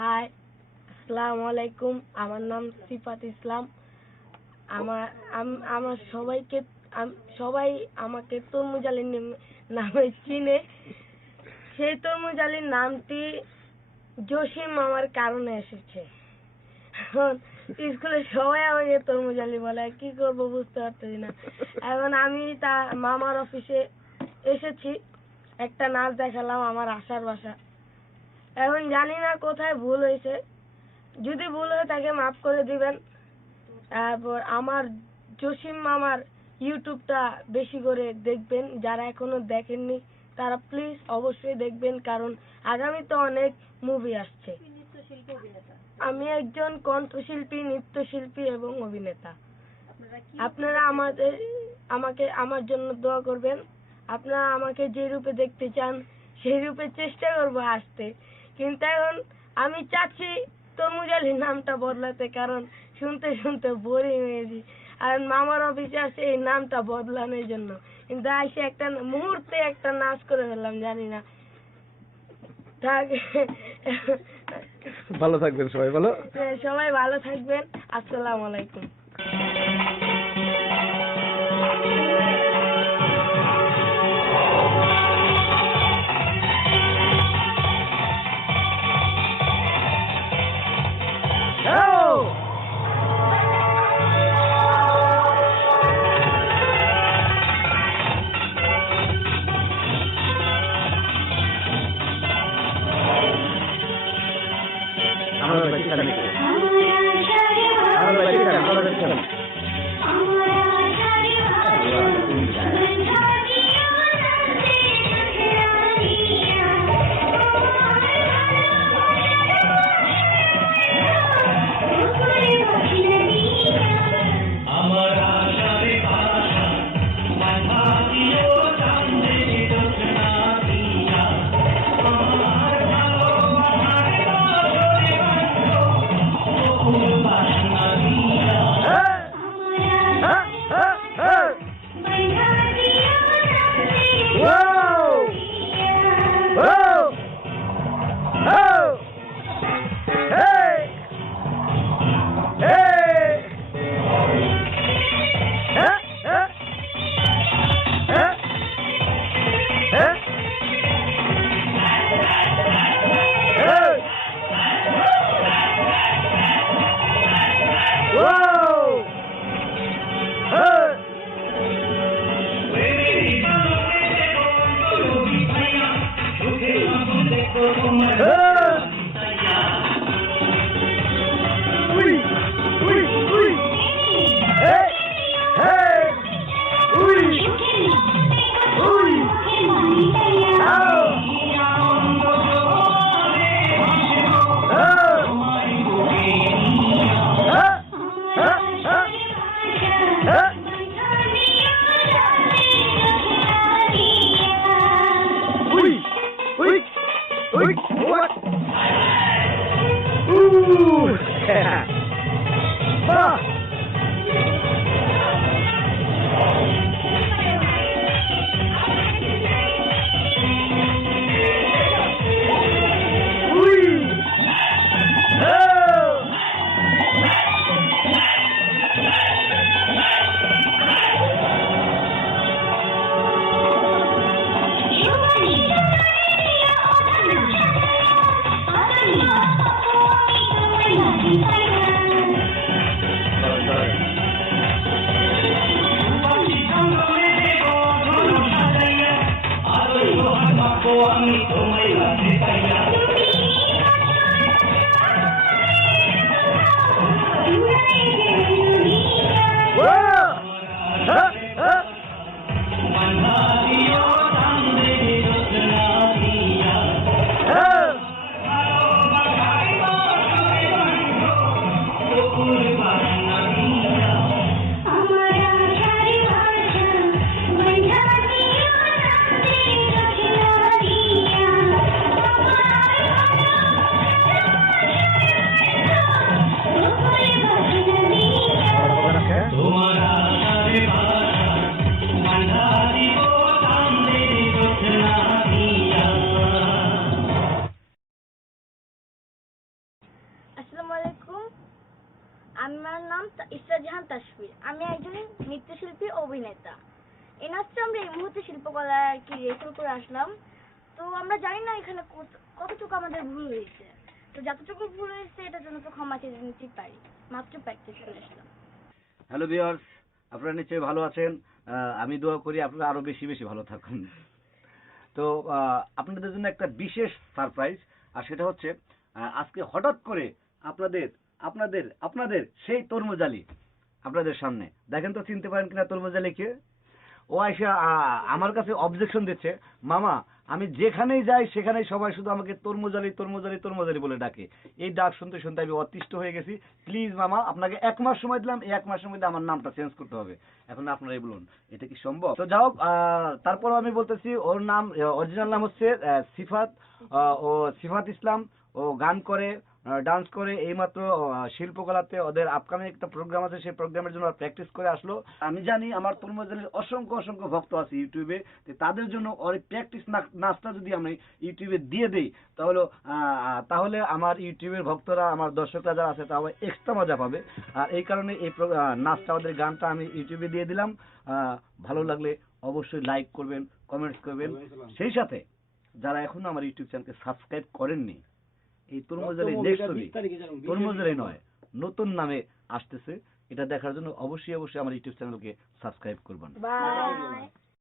High, আসসালামু আলাইকুম। আমার নাম সিফাত ইসলাম। আমার সবাই আমাকে তরমুজ আলী নামে চিনে। সেই তরমুজ আলীর নামটি জসিম মামার কারণে এসেছে। এখন স্কুলে সবাই আমাকে তরমুজ আলী বলে, কি করবো বুঝতে পারতেছি না। এখন আমি তার মামার অফিসে এসেছি, একটা নাচ দেখালাম আমার আশার বাসা। এখন জানি না কোথায় ভুল হয়েছে, যদি ভুল হয়ে থাকে মাফ করে দিবেন। তারপর আমার জসিম মামার ইউটিউবটা বেশি করে দেখবেন, যারা এখনো দেখেননি তারা প্লিজ অবশ্যই দেখবেন, কারণ আগামীতে অনেক মুভি আসছে। আমি একজন কণ্ঠশিল্পী, নৃত্যশিল্পী এবং অভিনেতা। আপনারা আমার জন্য দোয়া করবেন। আপনারা আমাকে যে রূপে দেখতে চান সেই রূপে চেষ্টা করবো আসতে, কিন্তু এখন আমি চাচ্ছি তরমুজ আলীর নামটা বদলাতে, কারণ শুনতে শুনতে বোরিং হয়েছি। আর মামার অফিসে আসে এই নামটা বদলানোর জন্য, কিন্তু এসে একটা মুহূর্তে একটা নাচ করে ফেললাম, জানি না। ভালো থাকবেন সবাই, সবাই ভালো থাকবেন। আসসালামু আলাইকুম। আসসালামু আলাইকুম, আমার নাম ইসরাত জাহান তাসফির। আমি একজন নৃত্যশিল্পী, অভিনেতা। এই নাচটা আমরা এই মুহূর্তে শিল্পকলা আর কি রিহার্সাল করে আসলাম। তো আমরা জানি না এখানে কতটুকু আমাদের ভুল হয়েছে। তো যতটুকু ভুল হয়েছে এটার জন্য তো ক্ষমা চেয়ে নিতে পারি। মাত্র প্র্যাকটিস করে আসলাম। হ্যালো ভিউয়ার্স, আপনারা নিশ্চয়ই ভালো আছেন। আমি দোয়া করি আপনারা আরো বেশি বেশি ভালো থাকুন। তো আপনাদের জন্য একটা বিশেষ সারপ্রাইজ, আর সেটা হচ্ছে আজকে হঠাৎ করে আপনাদের আপনাদের আপনাদের সেই তরমুজ আলী আপনাদের সামনে। দেখেন তো চিনতে পারেন কিনা তরমুজ আলীকে। ও আইসা আমার কাছে অবজেকশন দিচ্ছে, মামা আমি যেখানেই যাই সেখানেই সবাই শুধু আমাকে তরমুজ আলী তরমুজ আলী তরমুজ আলী বলে ডাকে। এই ডাক শুনতে শুনতে আমি অতিষ্ঠ হয়ে গেছি। প্লিজ মামা, আপনাকে 1 মাস সময় দিলাম, এই 1 মাসের মধ্যে আমার নামটা চেঞ্জ করতে হবে। এখন আপনারাই বলুন এটা কি সম্ভব? তো যাই হোক, তারপর আমি বলতেছি ওর নাম, অরিজিনাল নাম হচ্ছে সিফাত। ও সিফাত ইসলাম। ও গান করে, ডান্স করে, এইমাত্র শিল্পকলাতে ওদের আপকামিং একটা প্রোগ্রাম আছে, সেই প্রোগ্রামের জন্য প্র্যাকটিস করে আসলো। আমি জানি আমার তরমুজ আলীর অসংখ্য অসংখ্য ভক্ত আছে ইউটিউবে, তাদের জন্য ওর প্র্যাকটিস নাচটা যদি আমি ইউটিউবে দিয়ে দেই তাহলে আমার ইউটিউবের ভক্তরা, আমার দর্শকরা যারা আছে তাহলে এক্সট্রা মজা পাবে। আর এই কারণে এই নাচটা, ওদের গানটা আমি ইউটিউবে দিয়ে দিলাম। ভালো লাগলে অবশ্যই লাইক করবেন, কমেন্টস করবেন। সেই সাথে যারা এখনো আমার ইউটিউব চ্যানেলকে সাবস্ক্রাইব করেননি, এই তরমুজ আলী নেক্সট ছবি তরমুজ আলী নয়, নতুন নামে আসতেছে। এটা দেখার জন্য অবশ্যই অবশ্যই আমার ইউটিউব চ্যানেলকে সাবস্ক্রাইব করবেন। বাই।